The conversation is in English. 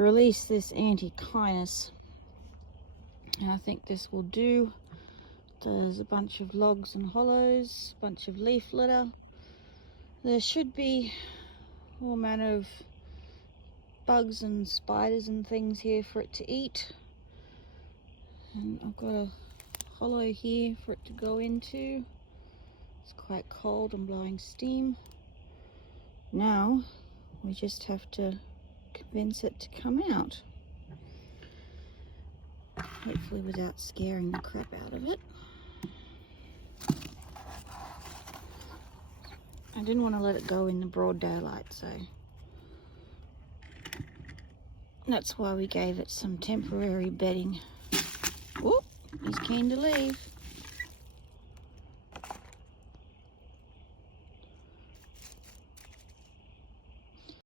release this Antechinus. And I think this will do. There's a bunch of logs and hollows, a bunch of leaf litter. There should be all manner of bugs and spiders and things here for it to eat. And I've got a hollow here for it to go into. It's quite cold and blowing steam. Now we just have to convince it to come out. Hopefully without scaring the crap out of it. I didn't want to let it go in the broad daylight, so that's why we gave it some temporary bedding. Oh, he's keen to leave.